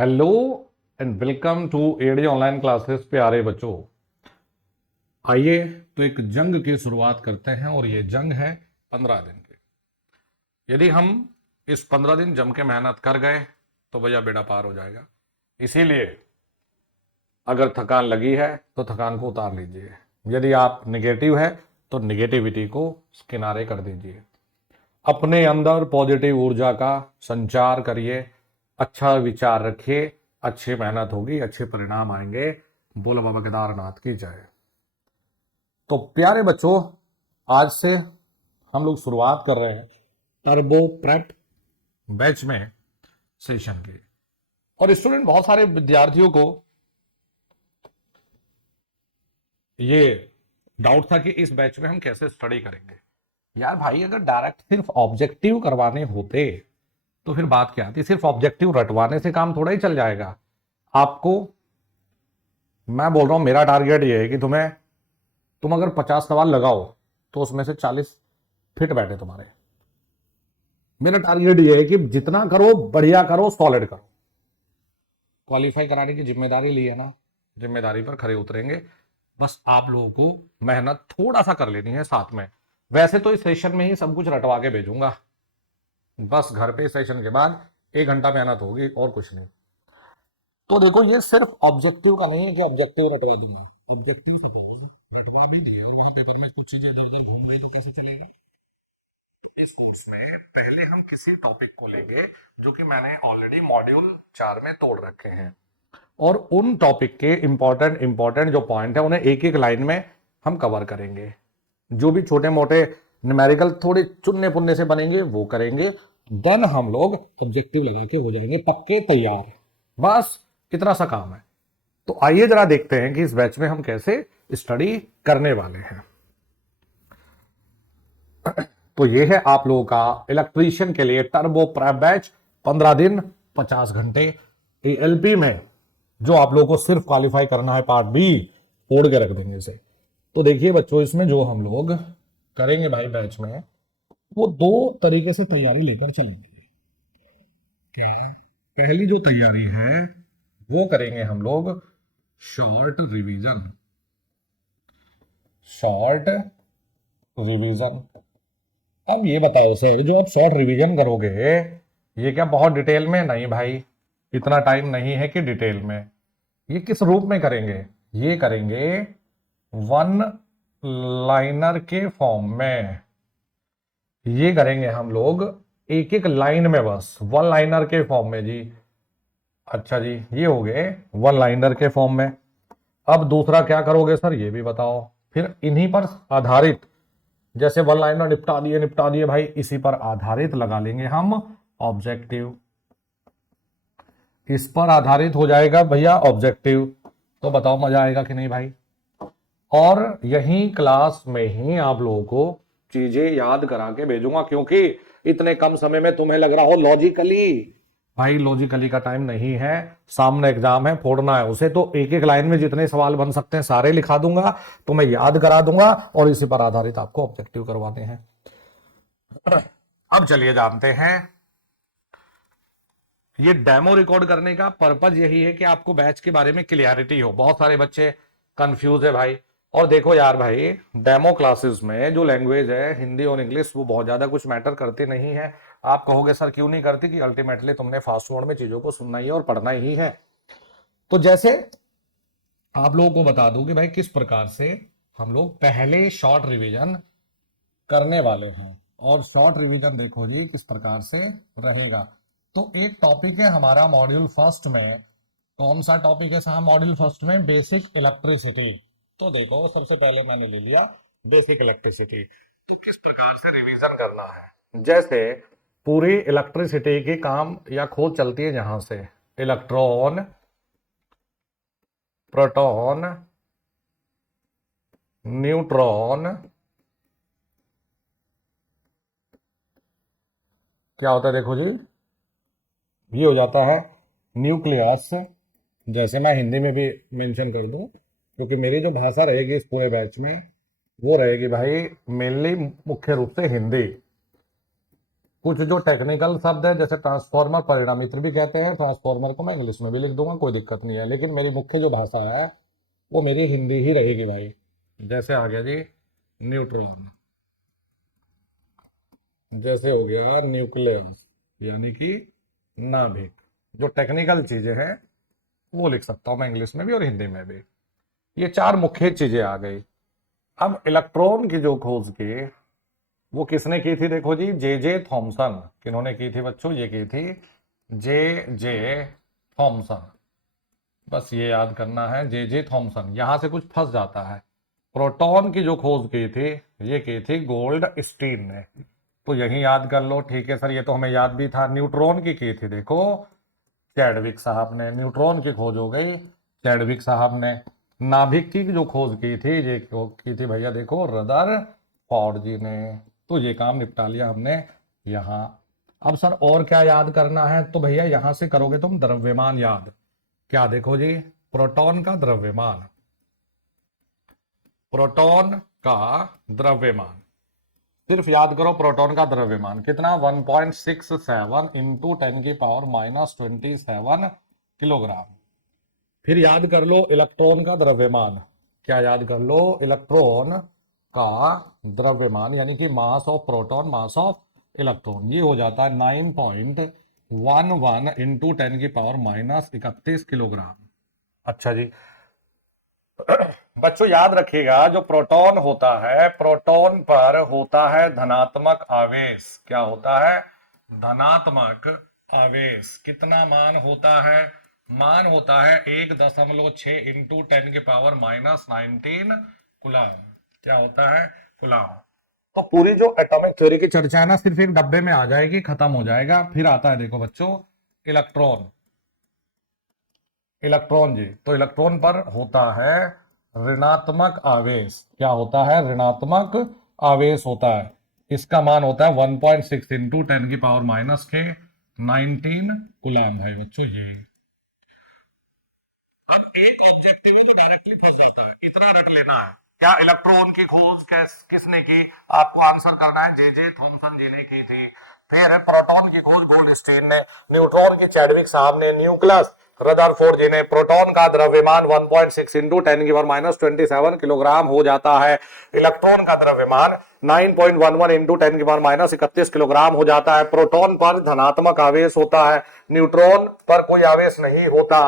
Hello and welcome to AD online classes. प्यारे बच्चों, आइए तो एक जंग की शुरुआत करते हैं और ये जंग है 15 दिन की। यदि हम इस 15 दिन जम के मेहनत कर गए तो भैया बेड़ा पार हो जाएगा। इसीलिए अगर थकान लगी है तो थकान को उतार लीजिए। यदि आप निगेटिव है तो निगेटिविटी को किनारे कर दीजिए। अपने अंदर पॉजिटिव ऊर्जा का संचार करिए, अच्छा विचार रखिए, अच्छी मेहनत होगी, अच्छे परिणाम आएंगे। बोलो बाबा केदारनाथ की जय। तो प्यारे बच्चों, आज से हम लोग शुरुआत कर रहे हैं टर्बो प्रेप बैच में सेशन की। और स्टूडेंट, बहुत सारे विद्यार्थियों को ये डाउट था कि इस बैच में हम कैसे स्टडी करेंगे। यार भाई, अगर डायरेक्ट सिर्फ ऑब्जेक्टिव करवाने होते तो फिर बात क्या आती। सिर्फ ऑब्जेक्टिव रटवाने से काम थोड़ा ही चल जाएगा। आपको मैं बोल रहा हूं, मेरा टारगेट ये है कि तुम अगर 50 सवाल लगाओ तो उसमें से 40 फिट बैठे तुम्हारे। मेरा टारगेट ये है कि जितना करो बढ़िया करो, सॉलिड करो। क्वालिफाई कराने की जिम्मेदारी ली है ना, जिम्मेदारी पर खरे उतरेंगे। बस आप लोगों को मेहनत थोड़ा सा कर लेनी है साथ में। वैसे तो इस सेशन में ही सब कुछ रटवा के भेजूंगा, बस घर पे सेशन के बाद 1 घंटा मेहनत होगी और कुछ नहीं। तो देखो, ये सिर्फ ऑब्जेक्टिव का नहीं है कि ऑब्जेक्टिव रटवा दूंगा। ऑब्जेक्टिव सपोज रटवा भी दिए और वहां पेपर में कुछ चीजें इधर उधर घूम गई तो कैसे चलेगा। तो इस कोर्स में पहले हम किसी टॉपिक को लेंगे जो कि मैंने ऑलरेडी मॉड्यूल 4 में तोड़ रखे हैं, और उन टॉपिक के इंपॉर्टेंट जो पॉइंट है उन्हें एक एक लाइन में हम कवर करेंगे। जो भी छोटे मोटे न्यूमेरिकल थोड़े चुनने पुनने से बनेंगे वो करेंगे। देन हम लोग ऑब्जेक्टिव लगा के हो जाएंगे पक्के तैयार। बस इतना सा काम है। तो आइए जरा देखते हैं कि इस बैच में हम कैसे स्टडी करने वाले हैं। तो ये है आप लोगों का इलेक्ट्रीशियन के लिए टर्बो प्रेप बैच, 15 दिन 50 घंटे एलपी में, जो आप लोगों को सिर्फ क्वालिफाई करना है। पार्ट बी फोड़ के रख देंगे इसे। तो देखिए बच्चों, इसमें जो हम लोग करेंगे भाई बैच में, वो 2 तरीके से तैयारी लेकर चलेंगे जी। क्या पहली जो तैयारी है वो करेंगे हम लोग शॉर्ट रिवीजन। Short revision. अब ये बताओ सर, जो आप शॉर्ट रिवीजन करोगे ये क्या बहुत डिटेल में? नहीं भाई, इतना टाइम नहीं है कि डिटेल में। ये किस रूप में करेंगे? ये करेंगे वन लाइनर के फॉर्म में। ये करेंगे हम लोग एक एक लाइन में, बस वन लाइनर के फॉर्म में जी। अच्छा जी, ये हो गए वन लाइनर के फॉर्म में। अब दूसरा क्या करोगे सर, ये भी बताओ। फिर इन्हीं पर आधारित, जैसे वन लाइनर निपटा दिए भाई, इसी पर आधारित लगा लेंगे हम ऑब्जेक्टिव। इस पर आधारित हो जाएगा भैया ऑब्जेक्टिव। तो बताओ मजा आएगा कि नहीं भाई। और यही क्लास में ही आप लोगों को चीजें याद करा के भेजूंगा, क्योंकि इतने कम समय में तुम्हें लग रहा हो लॉजिकली। भाई लॉजिकली का टाइम नहीं है, सामने एग्जाम है, फोड़ना है उसे। तो एक एक लाइन में जितने सवाल बन सकते हैं सारे लिखा दूंगा, तुम्हें याद करा दूंगा, और इसी पर आधारित आपको ऑब्जेक्टिव करवाने हैं। अब चलिए जानते हैं। ये डेमो रिकॉर्ड करने का पर्पज यही है कि आपको बैच के बारे में क्लियरिटी हो। बहुत सारे बच्चे कंफ्यूज है भाई। और देखो यार भाई, डेमो क्लासेस में जो लैंग्वेज है हिंदी और इंग्लिश, वो बहुत ज्यादा कुछ मैटर करती नहीं है। आप कहोगे सर क्यों नहीं करती, कि अल्टीमेटली तुमने फास्ट मोड में चीजों को सुनना ही है और पढ़ना ही है। तो जैसे आप लोगों को बता दूं कि भाई किस प्रकार से हम लोग पहले शॉर्ट रिवीजन करने वाले हैं। और शॉर्ट रिवीजन देखो जी किस प्रकार से रहेगा। तो एक टॉपिक है हमारा मॉड्यूल फर्स्ट में। कौन सा टॉपिक है साहब मॉड्यूल फर्स्ट में? Basic electricity. तो देखो, सबसे पहले मैंने ले लिया बेसिक इलेक्ट्रिसिटी। तो किस प्रकार से रिवीजन करना है, जैसे पूरी इलेक्ट्रिसिटी की काम या खोज चलती है जहां से इलेक्ट्रॉन, प्रोटॉन, न्यूट्रॉन, क्या होता है देखो जी, ये हो जाता है न्यूक्लियस। जैसे मैं हिंदी में भी मेंशन कर दूं, क्योंकि मेरी जो भाषा रहेगी इस पूरे बैच में वो रहेगी भाई मेनली मुख्य रूप से हिंदी। कुछ जो टेक्निकल शब्द है जैसे ट्रांसफॉर्मर, परिणामित्र भी कहते हैं, ट्रांसफॉर्मर को मैं इंग्लिश में भी लिख दूंगा, कोई दिक्कत नहीं है, लेकिन मेरी मुख्य जो भाषा है वो मेरी हिंदी ही रहेगी भाई। जैसे आ गया जी न्यूट्रॉन, जैसे हो गया न्यूक्लियस यानी कि नाभिक, जो टेक्निकल चीजें हैं वो लिख सकता हूं मैं इंग्लिश में भी और हिंदी में भी। ये चार मुख्य चीजें आ गई। अब इलेक्ट्रॉन की जो खोज की वो किसने की थी, देखो जी जे थॉमसन। किन्होंने की थी बच्चों, ये की थी जे थॉमसन। बस ये याद करना है, जे थॉमसन। यहां से कुछ फंस जाता है। प्रोटॉन की जो खोज की थी ये की थी गोल्ड स्टीन ने, तो यही याद कर लो। ठीक है सर, ये तो हमें याद भी था। न्यूट्रॉन की थी देखो चैडविक साहब ने, न्यूट्रॉन की खोज हो गई चैडविक साहब ने। नाभिक की जो खोज की थी ये की थी भैया देखो रदरफोर्ड जी ने। तो ये काम निपटा लिया हमने यहां। अब सर और क्या याद करना है, तो भैया यहां से करोगे तुम द्रव्यमान याद। क्या देखो जी, प्रोटॉन का द्रव्यमान, प्रोटॉन का द्रव्यमान सिर्फ याद करो। प्रोटॉन का द्रव्यमान कितना, 1.67 इंटू 10 की पावर -27 किलोग्राम। फिर याद कर लो इलेक्ट्रॉन का द्रव्यमान। क्या याद कर लो, इलेक्ट्रॉन का द्रव्यमान यानी कि mass of proton mass of electron, ये हो जाता है 9.11 इंटू 10 की पावर -31 किलोग्राम। अच्छा जी बच्चों याद रखिएगा, जो प्रोटॉन होता है, प्रोटॉन पर होता है धनात्मक आवेश। क्या होता है, धनात्मक आवेश। कितना मान होता है, मान होता है 1.6 इंटू 10 की पावर -19 कुलाम। क्या होता है, कुलाम। तो पूरी जो एटॉमिक थ्योरी की चर्चा है ना, सिर्फ एक डब्बे में आ जाएगी, खत्म हो जाएगा। फिर आता है देखो बच्चों इलेक्ट्रॉन। इलेक्ट्रॉन जी, तो इलेक्ट्रॉन पर होता है ऋणात्मक आवेश। क्या होता है, ऋणात्मक आवेश होता है। इसका मान होता है 1.6 इंटू 10 की पावर -19 कुलाम भाई बच्चों। ये अब एक ऑब्जेक्टिव है जो डायरेक्टली फंस जाता है, इतना रट लेना है। क्या इलेक्ट्रॉन की खोज किसने की, आपको आंसर करना है जे थॉमसन जी ने की थी। फिर प्रोटॉन की खोज गोल्डस्टीन ने, न्यूट्रॉन की चैडविक साहब ने, न्यूक्लियस रदरफोर्ड जी ने। प्रोटॉन का द्रव्यमान 1.6 इंटू 10 की पावर -27 किलोग्राम हो जाता है। इलेक्ट्रॉन का द्रव्यमान 9.11 इंटू 10 की पावर -31 किलोग्राम हो जाता है। प्रोटॉन पर धनात्मक आवेश होता है, न्यूट्रॉन पर कोई आवेश नहीं होता,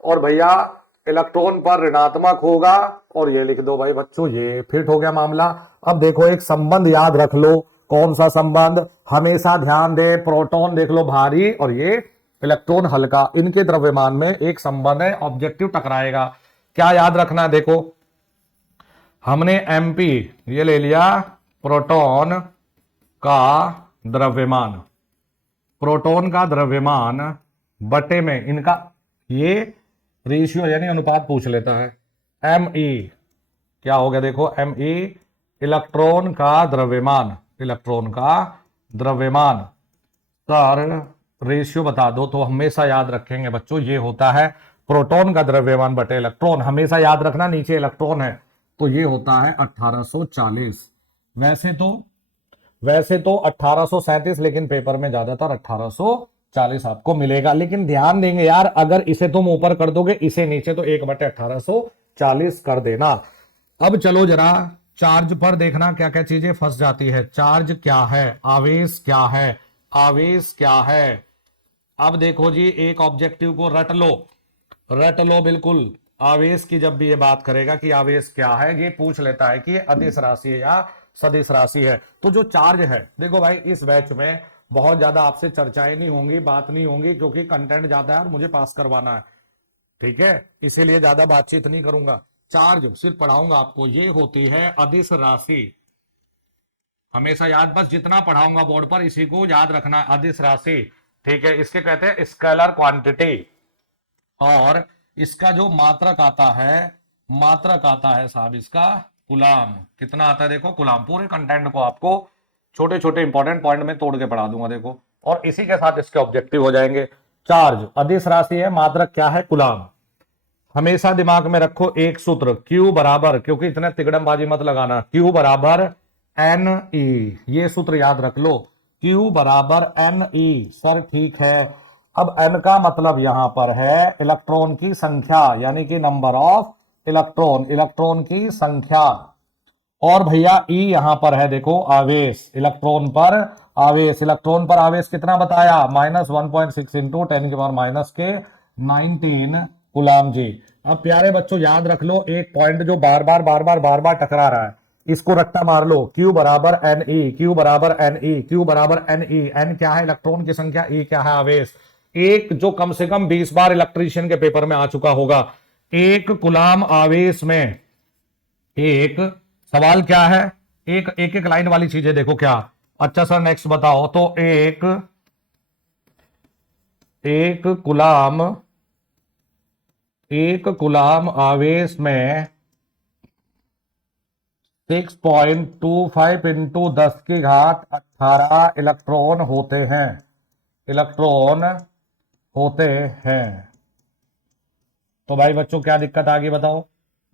और भैया इलेक्ट्रॉन पर ऋणात्मक होगा। और ये लिख दो भाई बच्चों, ये फिट हो गया मामला। अब देखो एक संबंध याद रख लो, कौन सा संबंध, हमेशा ध्यान दे, प्रोटॉन देख लो भारी और ये इलेक्ट्रॉन हल्का, इनके द्रव्यमान में एक संबंध है, ऑब्जेक्टिव टकराएगा। क्या याद रखना है, देखो हमने एमपी ये ले लिया, प्रोटॉन का द्रव्यमान, प्रोटॉन का द्रव्यमान बटे में इनका ये रेशियो यानी अनुपात पूछ लेता है। एम ई क्या हो गया, देखो एम ई इलेक्ट्रॉन का द्रव्यमान, इलेक्ट्रॉन का द्रव्यमान। सर रेशियो बता दो, तो हमेशा याद रखेंगे बच्चों, ये होता है प्रोटॉन का द्रव्यमान बटे इलेक्ट्रॉन। हमेशा याद रखना, नीचे इलेक्ट्रॉन है तो ये होता है 1840। वैसे तो 1837, लेकिन पेपर में ज्यादातर 1840 आपको मिलेगा। लेकिन ध्यान देंगे यार, अगर इसे तुम ऊपर कर दोगे, इसे नीचे, तो 1/1840 कर देना। अब चलो जरा चार्ज पर देखना क्या क्या चीजें फंस जाती है। चार्ज क्या है, आवेश क्या है, आवेश क्या है। अब देखो जी, एक ऑब्जेक्टिव को रट लो बिल्कुल। आवेश की जब भी ये बात करेगा कि आवेश क्या है, ये पूछ लेता है कि ये अदिश राशि है या सदिश राशि है। तो जो चार्ज है, देखो भाई इस बैच में बहुत ज्यादा आपसे चर्चाएं नहीं होंगी, बात नहीं होंगी, क्योंकि कंटेंट ज्यादा है और मुझे पास करवाना है, ठीक है, इसीलिए ज्यादा बातचीत नहीं करूंगा। चार्ज सिर्फ पढ़ाऊंगा आपको, ये होती है अदिश राशि। हमेशा याद, बस जितना पढ़ाऊंगा बोर्ड पर इसी को याद रखना, अदिश राशि, ठीक है। इसके कहते हैं स्केलर क्वांटिटी। और इसका जो मात्रक आता है साहब इसका कुलाम। कितना आता है, देखो कुलाम। पूरे कंटेंट को आपको छोटे छोटे इंपॉर्टेंट पॉइंट में तोड़ के पढ़ा दूंगा, देखो। और इसी के साथ इसके ऑब्जेक्टिव हो जाएंगे। चार्ज अदिश राशि है, मात्रक क्या है, कुलाम। हमेशा दिमाग में रखो एक सूत्र, Q बराबर, क्योंकि इतने तिगड़मबाजी मत लगाना, Q बराबर NE, ये सूत्र याद रख लो। Q बराबर NE। सर ठीक है, अब N का मतलब यहां पर है इलेक्ट्रॉन की संख्या, यानी कि नंबर ऑफ इलेक्ट्रॉन, इलेक्ट्रॉन की संख्या। और भैया E यहां पर है, देखो आवेश, इलेक्ट्रॉन पर आवेश, इलेक्ट्रॉन पर आवेश कितना बताया, -1.6 इंटू 10 की पावर माइनस के 19 गुलाम जी। अब प्यारे बच्चों याद रख लो, एक पॉइंट जो बार बार टकरा रहा है, इसको रट्टा मार लो, Q बराबर NE, Q बराबर NE, Q बराबर NE। N क्या है इलेक्ट्रॉन की संख्या, E क्या है आवेश। एक जो कम से कम 20 बार इलेक्ट्रीशियन के पेपर में आ चुका होगा, एक गुलाम आवेश में, एक सवाल क्या है, एक एक एक लाइन वाली चीजें देखो क्या। अच्छा सर नेक्स्ट बताओ, तो एक गुलाम आवेश में 6.25 इंटू 10 की घात 18 इलेक्ट्रॉन होते हैं, इलेक्ट्रॉन होते हैं। तो भाई बच्चों क्या दिक्कत आ गई बताओ,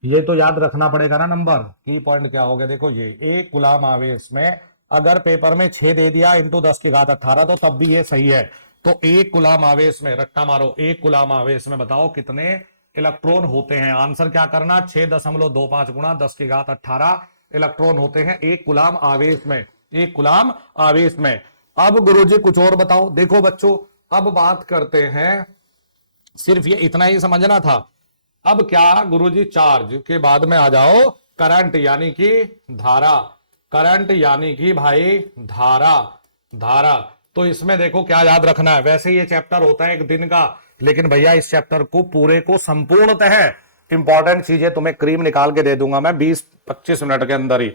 ये तो याद रखना पड़ेगा ना नंबर, की पॉइंट क्या हो गया, देखो ये एक गुलाम आवेश में अगर पेपर में 6 दे दिया इंटू 10 की घात 18 तो तब भी ये सही है। तो एक गुलाम आवेश में, रट्टा मारो, एक गुलाम आवेश में बताओ कितने इलेक्ट्रॉन होते हैं। आंसर क्या करना, 6.25 गुणा 10 की घात 18 इलेक्ट्रॉन होते हैं एक गुलाम आवेश में, एक गुलाम आवेश में। अब गुरुजी कुछ और बताओ। देखो बच्चों अब बात करते हैं, सिर्फ ये इतना ही समझना था। अब क्या गुरुजी, चार्ज के बाद में आ जाओ करंट यानी कि धारा, करंट यानी कि भाई धारा, धारा। तो इसमें देखो क्या याद रखना है, वैसे ये चैप्टर होता है एक दिन का, लेकिन भैया इस चैप्टर को पूरे को संपूर्णतः इंपॉर्टेंट चीजें तुम्हें क्रीम निकाल के दे दूंगा मैं 20-25 मिनट के अंदर ही।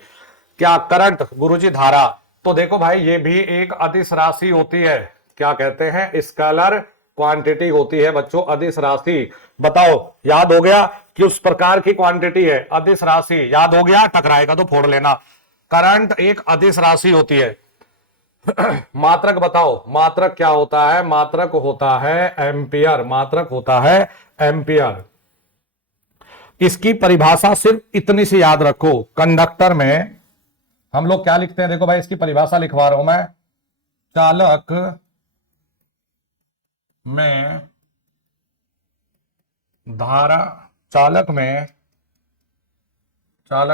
क्या करंट, गुरुजी धारा। तो देखो भाई ये भी एक अदिश राशि होती है, क्या कहते हैं, स्केलर क्वांटिटी होती है बच्चों, अदिश राशि। बताओ याद हो गया कि उस प्रकार की क्वांटिटी है, अदिश राशि, याद हो गया, टकराएगा तो फोड़ लेना। करंट एक अदिश राशि होती है। मात्रक बताओ, मात्रक क्या होता है, मात्रक होता है एम्पियर, मात्रक होता है एम्पियर। इसकी परिभाषा सिर्फ इतनी सी याद रखो, कंडक्टर में हम लोग क्या लिखते हैं, देखो भाई इसकी परिभाषा लिखवा रहा हूं मैं, चालक में धारा, चालक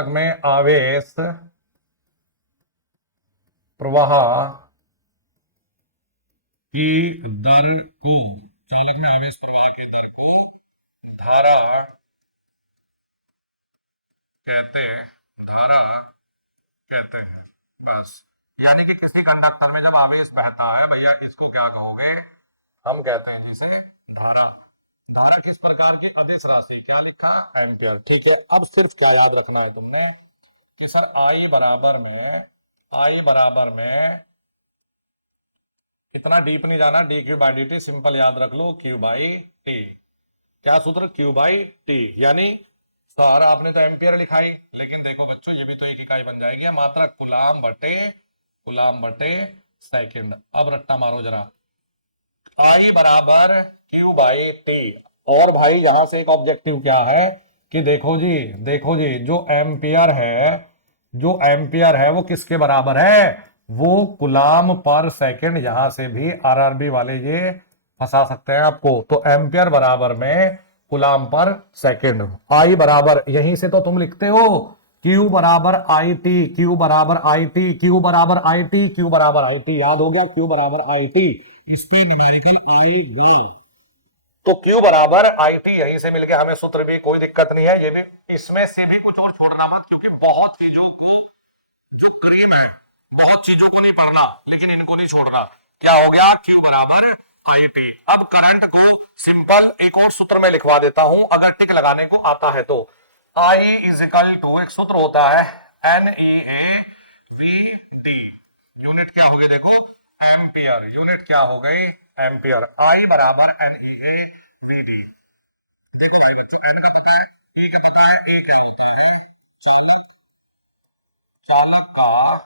में आवेश प्रवाह की दर को, चालक में आवेश प्रवाह की दर को धारा कहते हैं। बस, यानी कि किसी कंडक्टर में जब आवेश बहता है भैया, इसको क्या कहोगे, हम कहते हैं जिसे धारा। धारा किस प्रकार की, अदिश राशि, क्या लिखा, एम्पियर। ठीक है, अब सिर्फ क्या याद रखना है तुमने कि सर I बराबर में इतना डीप नहीं जाना, dq बाई dt, सिंपल याद रख लो q बाई टी। क्या सूत्र, q बाई टी, यानी सर आपने तो एम्पियर लिखाई, लेकिन देखो बच्चों ये भी तो एक इकाई बन जाएगी, मात्रा गुलाम बटे सेकंड। अब रट्टा मारो जरा, I बराबर Q बाई टी। और भाई यहां से एक ऑब्जेक्टिव क्या है कि देखो जी जो एम्पियर है वो किसके बराबर है, वो गुलाम पर सेकंड। यहां से भी आरआरबी वाले ये फंसा सकते हैं आपको। तो एम्पियर बराबर में गुलाम पर सेकंड, I बराबर, यहीं से तो तुम लिखते हो Q बराबर आई टी, Q बराबर आई टी, Q बराबर आई टी, Q बराबर आई टी, याद हो गया, Q बराबर आई टी। इस पे न्यूमेरिकल आएगा, तो Q बराबर आई टी यहीं से मिल गया हमें सूत्र भी, कोई दिक्कत नहीं है। ये भी, इसमें से भी कुछ और छोड़ना मत, क्योंकि बहुत चीजों को जो क्रीम है, बहुत चीजों को नहीं पढ़ना, लेकिन इनको नहीं छोड़ना। क्या हो गया, Q बराबर आई टी। अब करंट को सिंपल एक और सूत्र में लिखवा देता हूं, अगर टिक लगाने को आता है तो। I इजिकल टू, एक सूत्र होता है NEAVD, यूनिट क्या हो गई देखो, एम्पियर, यूनिट क्या हो गई, एम्पियर। I बराबर NEAVD। देखो भाई बच्चों, N का पता है, E का पता है, A क्या होता है, चालक का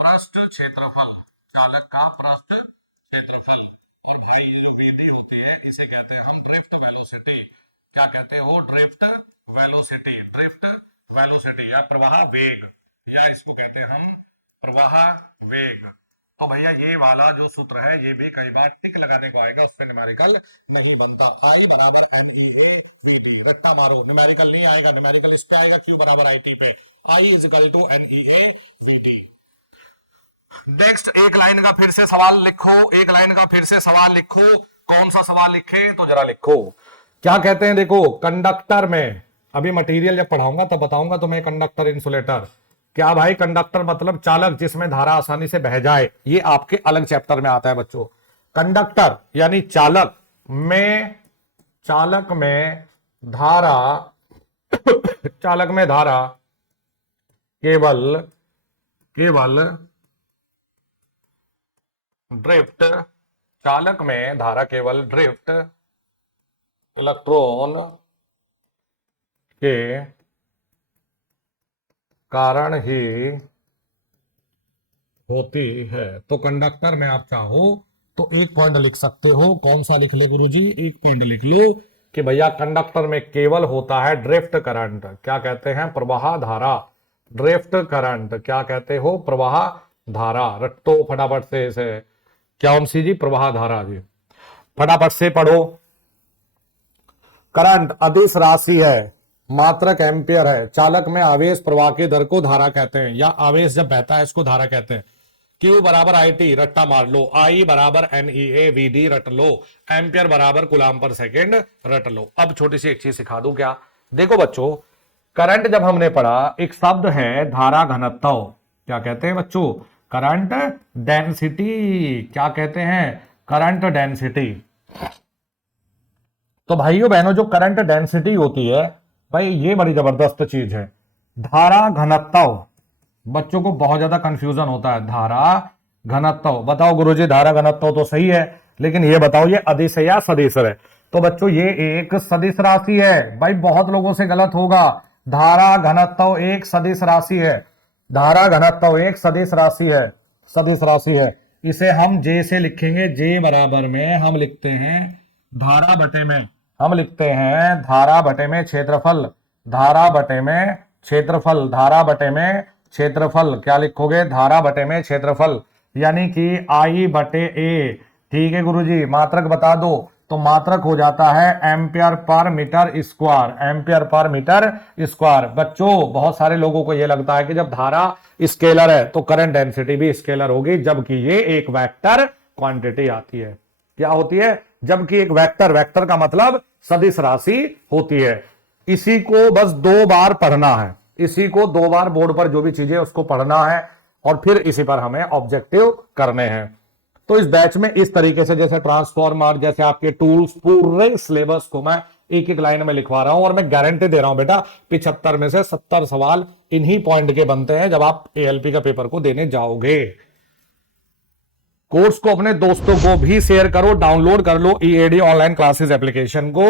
पृष्ठ क्षेत्रफल, चालक का पृष्ठ क्षेत्रफल। और भाई ये जो VD होती है इसे कहते हैं हम ड्रिफ्ट वेलोसिटी। क्या कहते हो, ड्रिफ्ट वेलोसिटी, ड्रिफ्ट वेलोसिटी या प्रवाह वेग, या इसको कहते हैं हम प्रवाह वेग। तो भैया ये वाला जो सूत्र है ये भी कई बार टिक लगाने को आएगा, उस पर न्यूमेरिकल नहीं बनता। I बराबर NEA/VD, रट्टा मारो, न्यूमेरिकल नहीं आएगा, न्यूमेरिकल इस पे आएगा Q बराबर IT पे। I is equal to NEA/VD। Next एक लाइन का फिर से सवाल लिखो, एक लाइन का फिर से सवाल लिखो। कौन सा सवाल लिखे तो जरा लिखो। क्या कहते हैं, देखो कंडक्टर में, अभी मटेरियल जब पढ़ाऊंगा तब बताऊंगा तुम्हें कंडक्टर इंसुलेटर क्या भाई। कंडक्टर मतलब चालक जिसमें धारा आसानी से बह जाए, ये आपके अलग चैप्टर में आता है बच्चों। कंडक्टर यानी चालक में धारा चालक में धारा केवल ड्रिफ्ट, चालक में धारा केवल ड्रिफ्ट इलेक्ट्रॉन के कारण ही होती है। तो कंडक्टर में आप चाहो तो एक पॉइंट लिख सकते हो। कौन सा लिख ले गुरुजी? एक पॉइंट लिख लो कि भैया कंडक्टर में केवल होता है ड्रिफ्ट करंट। क्या कहते हैं? प्रवाह धारा। ड्रिफ्ट करंट क्या कहते हो? प्रवाह धारा। रट्टो फटाफट से इसे। क्या वंशी जी? प्रवाह धारा जी। फटाफट से पढ़ो। करंट अदिश राशि है, मात्रक एम्पियर है। चालक में आवेश प्रवाह की दर को धारा कहते हैं, या आवेश जब बहता है इसको धारा कहते हैं। Q बराबर IT, रट्टा मार लो। I बराबर NEA/VD, रट लो। एम्पियर बराबर कूलाम पर सेकेंड, रट लो। अब छोटी सी एक चीज सिखा दूं क्या? देखो बच्चों, करंट जब हमने पढ़ा, एक शब्द है धारा घनत्व। क्या कहते हैं बच्चों? Current density. क्या कहते हैं? Current density. तो भाइयों बहनों, जो करंट डेंसिटी होती है भाई, ये बड़ी जबरदस्त चीज है। धारा घनत्व, बच्चों को बहुत ज्यादा कंफ्यूजन होता है। धारा घनत्व, बताओ गुरुजी धारा घनत्व तो सही है, लेकिन ये बताओ ये अदिश है या सदिश है? तो बच्चों ये एक सदिश राशि है। भाई बहुत लोगों से गलत होगा। धारा घनत्व एक सदिश राशि है। धारा घनत्व एक सदिश राशि है, सदिश राशि है। इसे हम J से लिखेंगे। J बराबर में हम लिखते हैं धारा बटे में, हम लिखते हैं धारा बटे में क्षेत्रफल। धारा बटे में क्षेत्रफल, धारा बटे में क्षेत्रफल। क्या लिखोगे? धारा बटे में क्षेत्रफल, यानी कि I बटे A। ठीक है गुरुजी, मात्रक बता दो। तो मात्रक हो जाता है ampere per metre square. Ampere per metre square. बच्चों बहुत सारे लोगों को यह लगता है कि जब धारा स्केलर है तो करंट डेंसिटी भी स्केलर होगी, जबकि ये एक वेक्टर क्वांटिटी आती है। क्या होती है? जबकि एक वेक्टर, वेक्टर का मतलब सदिश राशि होती है। इसी को बस 2 बार पढ़ना है, इसी को 2 बार बोर्ड पर जो भी चीजें उसको पढ़ना है, और फिर इसी पर हमें ऑब्जेक्टिव करने हैं। तो इस बैच में इस तरीके से, जैसे ट्रांसफॉर्मर, जैसे आपके टूल्स, पूरे सिलेबस को मैं एक एक लाइन में लिखवा रहा हूं, और मैं गारंटी दे रहा हूं बेटा 75 में से 70 सवाल इन्हीं पॉइंट के बनते हैं जब आप ALP का पेपर को देने जाओगे। कोर्स को अपने दोस्तों को भी शेयर करो, डाउनलोड कर लो EAD ऑनलाइन क्लासेस एप्लीकेशन को।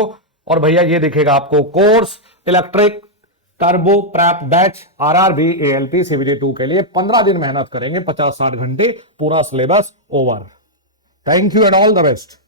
और भैया ये दिखेगा आपको course electric turbo prep batch RRB ALP CBD 2 के लिए। 15 दिन मेहनत करेंगे, 50-60 घंटे, पूरा syllabus over. Thank you and all the best.